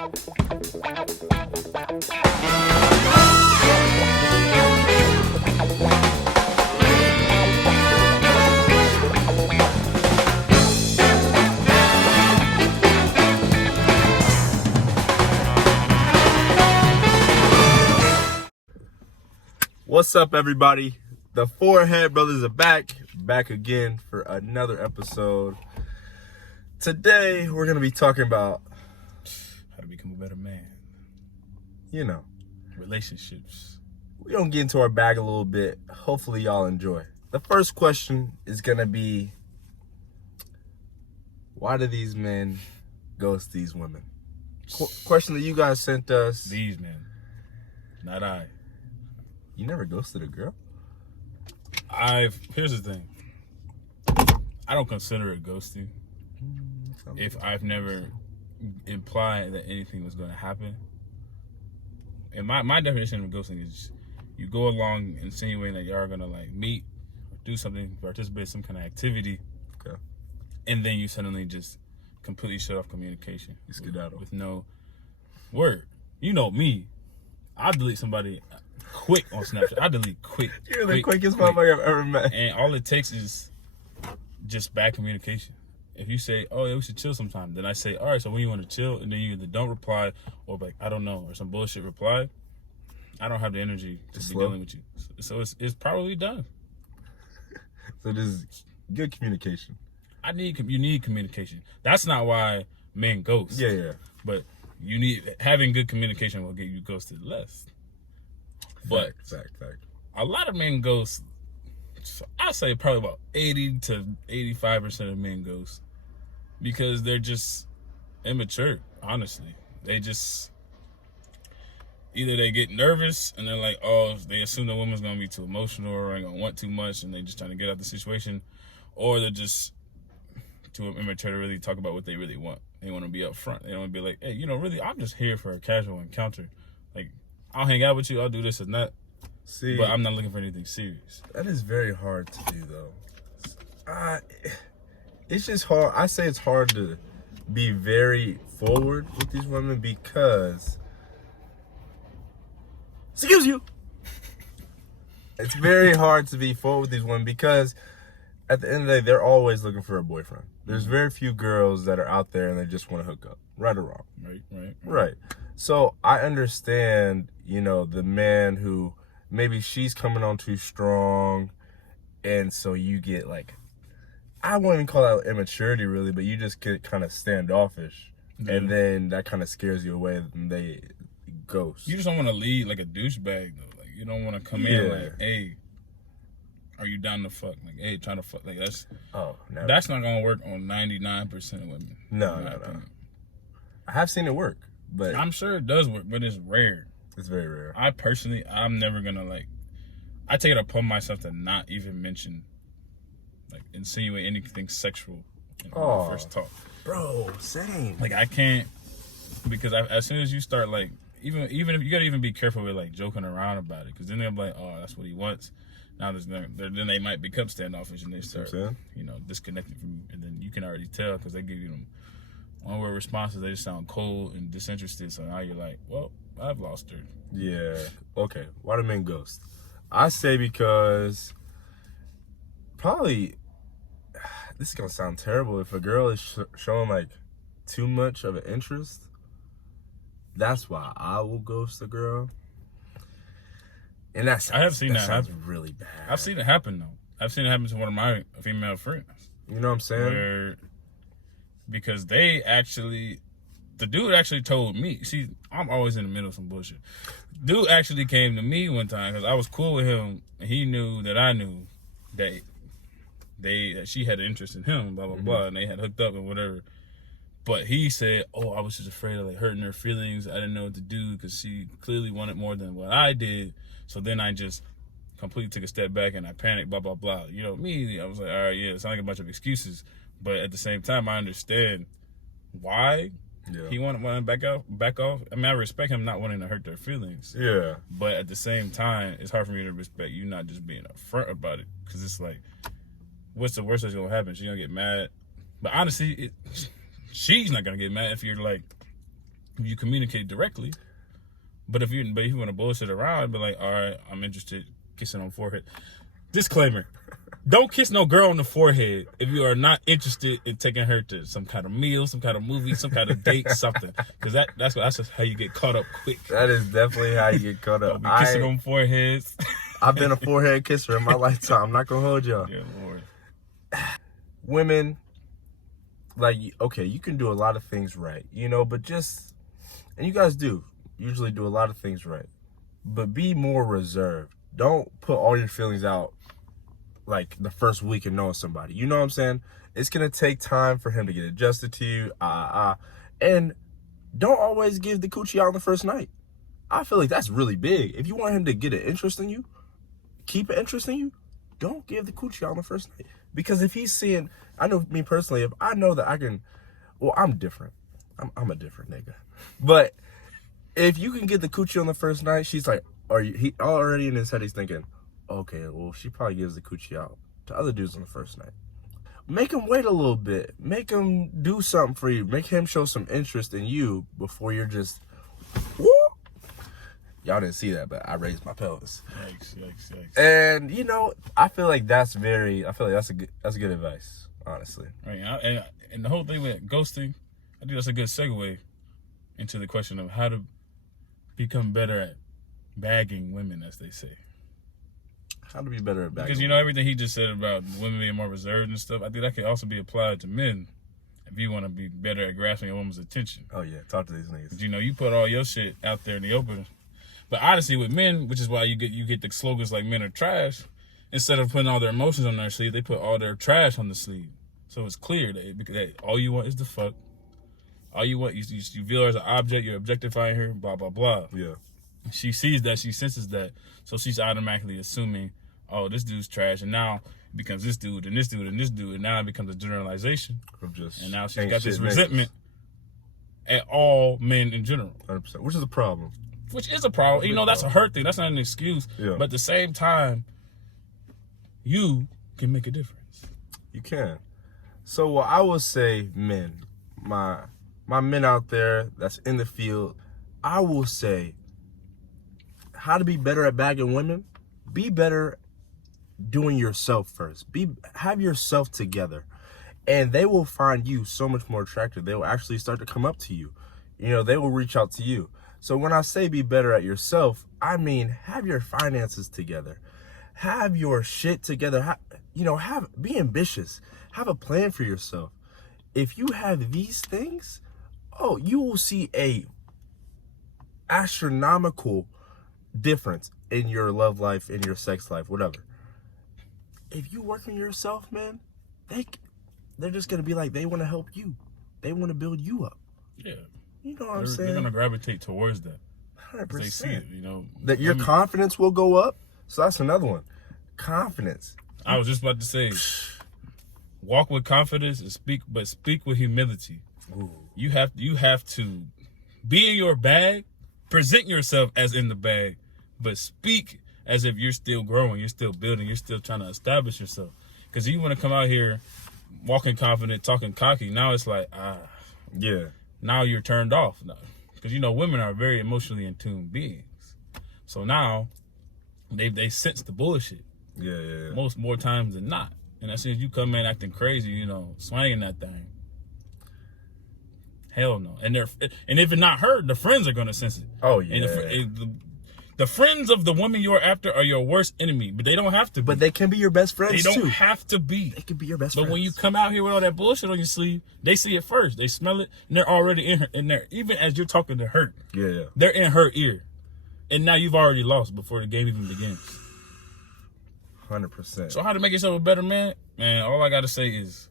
What's up, everybody? The Forehead Brothers are back again for another episode. Today, we're going to be talking about how to become a better man. You know, relationships. We're going to get into our bag a little bit. Hopefully, y'all enjoy. The first question is going to be, why do these men ghost these women? Question that you guys sent us. These men, not I. You never ghosted a girl? Here's the thing. I don't consider it ghosting if I've never implied that anything was going to happen. And my definition of ghosting is you go along insinuating that y'all are going to like meet, or do something, participate in some kind of activity. Okay. And then you suddenly just completely shut off communication. You skedaddle. With no word. You know me. I'll delete somebody quick on Snapchat. I delete quick. You're the quickest motherfucker I've ever met. And all it takes is just bad communication. If you say, oh, yeah, we should chill sometime, then I say, all right, so when you want to chill, and then you either don't reply or like, I don't know, or some bullshit reply, I don't have the energy to be dealing with you. So it's probably done. So there's good communication. You need communication. That's not why men ghost. Yeah. But having good communication will get you ghosted less. But fact. A lot of men ghost. So I'd say probably about 80 to 85% of men ghost because they're just immature. Honestly, they just either they get nervous and they're like, oh, they assume the woman's gonna be too emotional or ain't gonna want too much, and they just trying to get out of the situation, or they're just too immature to really talk about what they really want. They want to be upfront. They don't want to be like, hey, really, I'm just here for a casual encounter. Like, I'll hang out with you. I'll do this and that. See, but I'm not looking for anything serious. That is very hard to do, though. It's just hard. I say it's hard to be very forward with these women because, excuse you, it's very hard to be forward with these women because at the end of the day, they're always looking for a boyfriend. There's very few girls that are out there and they just want to hook up, right or wrong. Right. So I understand, the man who maybe she's coming on too strong, and so you get like, I wouldn't even call that immaturity really, but you just get kind of standoffish, and then that kind of scares you away, and they ghost. You just don't want to lead like a douchebag though. Like you don't want to come in like, hey, are you down to fuck? Like, hey, trying to fuck. Like that's never. That's not gonna work on 99% of women. No. I have seen it work, but I'm sure it does work, but it's rare. It's very rare. I'm never gonna I take it upon myself to not even mention, insinuate anything sexual when we first talk. Bro, same. I can't, because as soon as you start even if you gotta even be careful with joking around about it, because then they'll be like, oh, that's what he wants. Now then they might become standoffish and they start disconnecting from you, and then you can already tell because they give you them one-word responses. They just sound cold and disinterested. So now you're like, well, I've lost her. Yeah. Okay. Why do men ghost? I say because probably, this is going to sound terrible, if a girl is showing too much of an interest, that's why I will ghost a girl. And I have seen that happen. Really bad. I've seen it happen though. I've seen it happen to one of my female friends. You know what I'm saying? Because the dude actually told me. See, I'm always in the middle of some bullshit. Dude actually came to me one time because I was cool with him, and he knew that I knew that she had an interest in him, blah blah blah, and they had hooked up and whatever. But he said, "Oh, I was just afraid of hurting her feelings. I didn't know what to do because she clearly wanted more than what I did. So then I just completely took a step back and I panicked, blah blah blah." Me, I was like, all right, yeah, it's not like a bunch of excuses. But at the same time, I understand why he wanted to back off. I mean, I respect him not wanting to hurt their feelings. Yeah. But at the same time, it's hard for me to respect you not just being upfront about it. Because it's what's the worst that's going to happen? She's going to get mad. But honestly, she's not going to get mad if you're You communicate directly. But if you want to bullshit around, be like, all right, I'm interested, kissing on the forehead. Disclaimer: don't kiss no girl on the forehead if you are not interested in taking her to some kind of meal, some kind of movie, some kind of date, something. Because that's just how you get caught up quick. That is definitely how you get caught up. Don't be kissing on foreheads. I've been a forehead kisser in my lifetime. I'm not gonna hold y'all. Yeah, Lord. Women, like, okay, you can do a lot of things right, but and you guys usually do a lot of things right, but be more reserved. Don't put all your feelings out like the first week of knowing somebody. You know what I'm saying? It's gonna take time for him to get adjusted to you. And don't always give the coochie out on the first night. I feel like that's really big. If you want him to get an interest in you, keep an interest in you, don't give the coochie out on the first night. Because if he's seeing, I know me personally, if I know that I can, well, I'm different. I'm a different nigga. But if you can get the coochie on the first night, she's like, he already in his head, he's thinking, okay, well, she probably gives the coochie out to other dudes on the first night. Make him wait a little bit. Make him do something for you. Make him show some interest in you before you're just, whoop. Y'all didn't see that, but I raised my pelvis. Yikes. And I feel like that's that's good advice, honestly. Right, and the whole thing with ghosting, I think that's a good segue into the question of how to become better at bagging women, as they say. How to be better at bagging? Because everything he just said about women being more reserved and stuff, I think that could also be applied to men. If you want to be better at grasping a woman's attention. Oh yeah, talk to these niggas. You put all your shit out there in the open. But honestly, with men, which is why you get the slogans like "men are trash," instead of putting all their emotions on their sleeve, they put all their trash on the sleeve. So it's clear that all you want is the fuck. All you want, you view her as an object. You're objectifying her. Blah blah blah. Yeah. She sees that. She senses that. So she's automatically assuming, oh, this dude's trash, and now it becomes this dude and this dude and this dude, and now it becomes a generalization. And now she's got this resentment at all men in general. 100%, which is a problem. Which is a problem. That's a hurt thing. That's not an excuse. Yeah. But at the same time, you can make a difference. You can. So what I would say, men, my men out there that's in the field, I will say how to be better at bagging women. Be better doing yourself first. Have yourself together. And they will find you so much more attractive. They will actually start to come up to you. They will reach out to you. So when I say be better at yourself, I mean have your finances together. Have your shit together. Be ambitious. Have a plan for yourself. If you have these things, you will see a astronomical difference in your love life, in your sex life, whatever. If you work on yourself, man, they're just gonna be like, they want to help you. They want to build you up. Yeah. You know what I'm saying? They're gonna gravitate towards that. 100%. They see it, that your confidence will go up. So that's another one. Confidence. I was just about to say, walk with confidence and speak with humility. Ooh. You have to be in your bag, present yourself as in the bag, but speak as if you're still growing, you're still building, you're still trying to establish yourself. Because you want to come out here walking confident, talking cocky, now it's like, yeah. Now you're turned off. Because, women are very emotionally in tune beings. So now they sense the bullshit. Yeah. More times than not. And as soon as you come in acting crazy, swinging that thing. Hell no. And if it's not her, the friends are going to sense it. Oh, yeah. And the friends of the woman you're after are your worst enemy, but they don't have to be. But they can be your best friends, too. They don't have to be. They can be your best friends. But when you come out here with all that bullshit on your sleeve, they see it first. They smell it, and they're already in there. Even as you're talking to her, yeah, they're in her ear. And now you've already lost before the game even begins. 100%. So how to make yourself a better man? Man, all I got to say is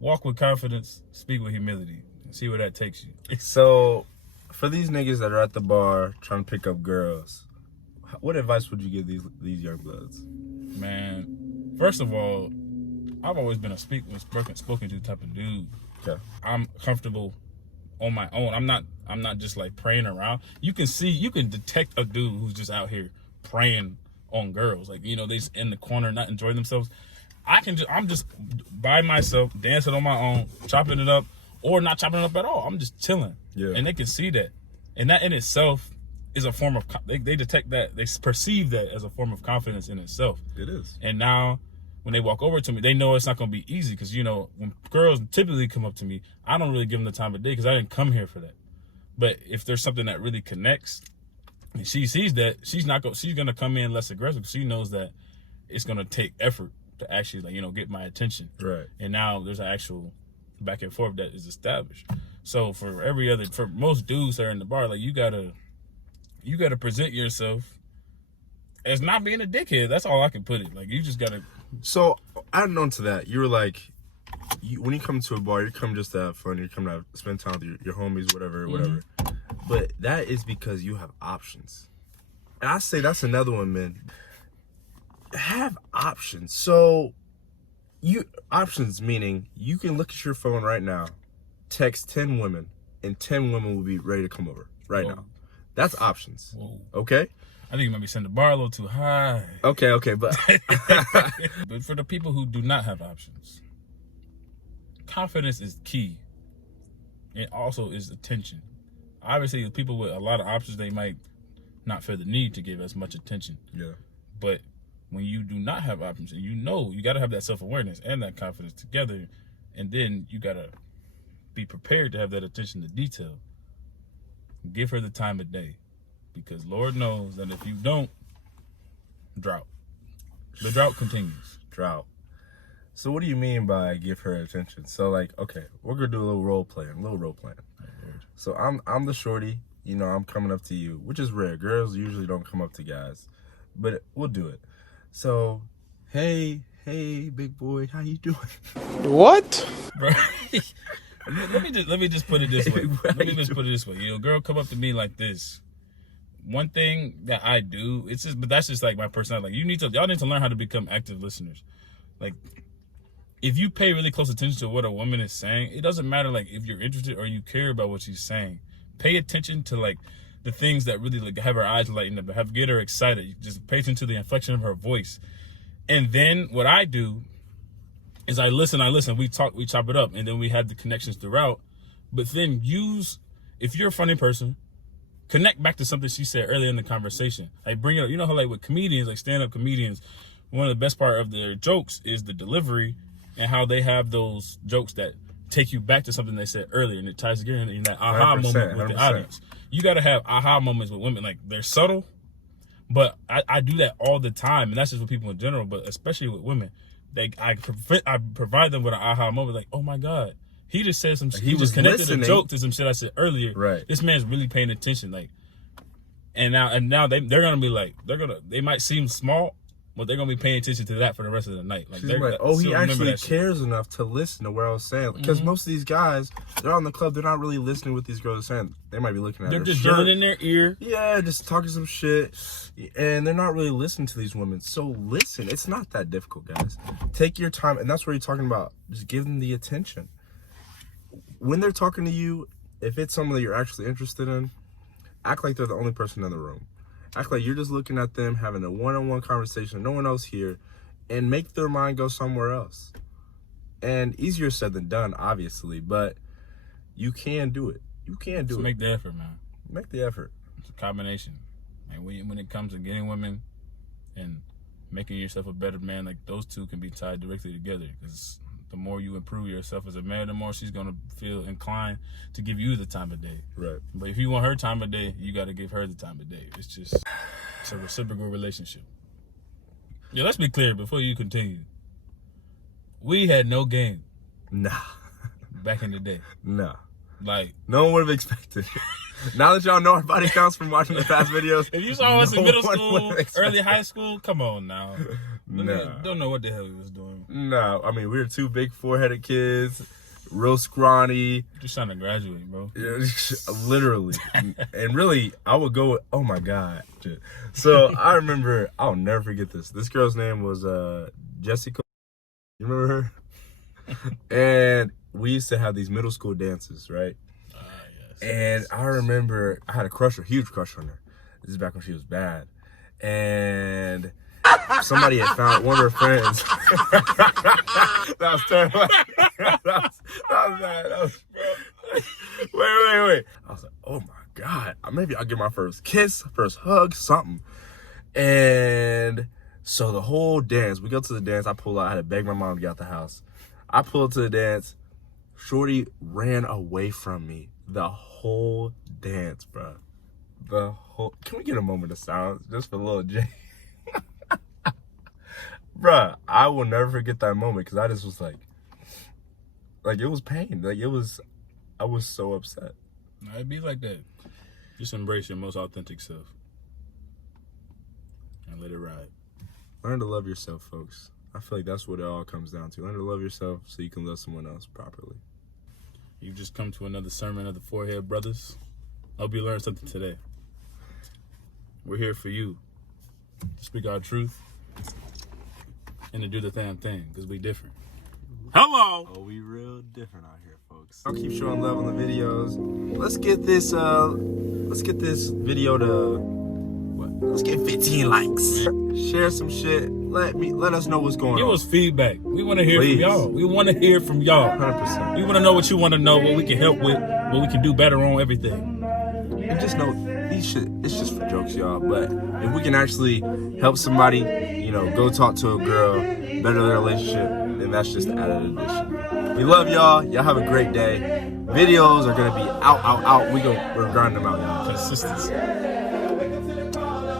walk with confidence, speak with humility, and see where that takes you. So for these niggas that are at the bar trying to pick up girls, what advice would you give these young bloods? Man, first of all, I've always been a spoken to type of dude. Okay. I'm comfortable on my own. I'm not just like praying around. You can detect a dude who's just out here praying on girls. Like, they just in the corner not enjoying themselves. I'm just by myself, dancing on my own, chopping it up, or not chopping it up at all. I'm just chilling. Yeah. And they can see that. And that in itself is a form of, they detect that, they perceive that as a form of confidence in itself. It is. And now when they walk over to me, they know it's not going to be easy because, you know, when girls typically come up to me, I don't really give them the time of day because I didn't come here for that. But if there's something that really connects and she sees that, she's going to come in less aggressive. She knows that it's going to take effort to actually, like, you know, get my attention. Right. And now there's an actual back and forth that is established. So for most dudes that are in the bar, like, you gotta present yourself as not being a dickhead. That's all I can put it. Like, you just gotta. So adding on to that, you were like, when you come to a bar, you come just to have fun. You come to spend time with your homies, whatever. But that is because you have options. And I say that's another one, man. Have options. So options meaning you can look at your phone right now, text 10 women, and 10 women will be ready to come over right now. That's options. Whoa. Okay? I think you might be setting the bar a little too high. Okay, but But for the people who do not have options, confidence is key. It also is attention. Obviously, with people with a lot of options, they might not feel the need to give as much attention. Yeah. But when you do not have options, and you got to have that self-awareness and that confidence together, and then you got to be prepared to have that attention to detail. Give her the time of day, because Lord knows that if you don't, drought. The drought continues. Drought. So what do you mean by give her attention? So, like, okay, we're gonna do a little role playing. So I'm the shorty, you know, I'm coming up to you, which is rare. Girls usually don't come up to guys, but we'll do it. So, hey, big boy, how you doing? What? Bro, let me just put it this way. You know, girl come up to me like this. One thing that I do, but that's just like my personality. Like, y'all need to learn how to become active listeners. Like, if you pay really close attention to what a woman is saying, it doesn't matter, like, if you're interested or you care about what she's saying. Pay attention to, like, the things that really, like, have her eyes lighting up, get her excited. You just pay attention to the inflection of her voice. And then what I do is I listen, we talk, we chop it up, and then we have the connections throughout. But then if you're a funny person, connect back to something she said earlier in the conversation. Like, bring it up. You know how, like, with comedians, like stand-up comedians, one of the best part of their jokes is the delivery and how they have those jokes that take you back to something they said earlier, and it ties together in that aha moment with the audience. You got to have aha moments with women. Like, they're subtle, but I do that all the time, and that's just with people in general, but especially with women. I provide them with an aha moment, like, oh my God, he just said some shit. He just connected a joke to some shit I said earlier. Right. This man's really paying attention. Like, and now they're gonna be like, they might seem small, but they're gonna be paying attention to that for the rest of the night. Like, they're like, oh, he actually cares enough to listen to what I was saying. Because most of these guys, they're out in the club, they're not really listening to what these girls are saying. They might be looking at They're her just shirt. yelling in their ear. Yeah, just talking some shit. And they're not really listening to these women. So listen, it's not that difficult, guys. Take your time, and that's what you're talking about. Just give them the attention. When they're talking to you, if it's someone that you're actually interested in, act like they're the only person in the room. Act like you're just looking at them, having a one-on-one conversation, no one else here, and make their mind go somewhere else. And easier said than done, obviously, but you can do it. You can do it. Make the effort, man. Make the effort. It's a combination. And when it comes to getting women and making yourself a better man, like, those two can be tied directly together. Because the more you improve yourself as a man, the more she's gonna feel inclined to give you the time of day. Right. But if you want her time of day, you got to give her the time of day. It's a reciprocal relationship. Yeah, let's be clear before you continue. We had no game. Nah. Back in the day. Nah. Like, no one would have expected it. Now that y'all know our body counts from watching the past videos. If you saw us in middle school, early high school, come on now. Don't know what the hell we was doing. No, I mean, we were two big four-headed kids, real scrawny. Just trying to graduate, bro. Literally. And really, I would go with, oh my God. So I remember, I'll never forget this. This girl's name was Jessica. You remember her? And we used to have these middle school dances, right? And I remember I had a crush, a huge crush on her. This is back when she was bad. And somebody had found one of her friends. That was terrible. that was bad. Wait. I was like, oh my God. Maybe I'll get my first kiss, first hug, something. And so the whole dance, we go to the dance. I pull out. I had to beg my mom to get out the house. I pull up to the dance. Shorty ran away from me the whole dance, bro. Can we get a moment of silence just for Lil J? Bruh, I will never forget that moment because I just was like it was pain. I was so upset. It'd be like that. Just embrace your most authentic self and let it ride. Learn to love yourself, folks. I feel like that's what it all comes down to. Learn to love yourself so you can love someone else properly. You've just come to another sermon of the Forehead Brothers. Hope you learned something today. We're here for you to speak our truth and to do the damn thing because we different. Hello! Oh, we real different out here, folks. I'll keep showing love on the videos. Let's get this video to let's get 15 likes. Share some shit. Let us know what's going Give on. us feedback. We want to hear Please. from y'all. We want to hear from y'all. 100%. We want to know what you want to know, what we can help with, what we can do better on everything. And just know these shit, it's just for jokes, y'all. But if we can actually help somebody, go talk to a girl, better their relationship, then that's just an added addition. We love y'all. Y'all have a great day. Videos are gonna be out. We're grinding them out, y'all. Consistency.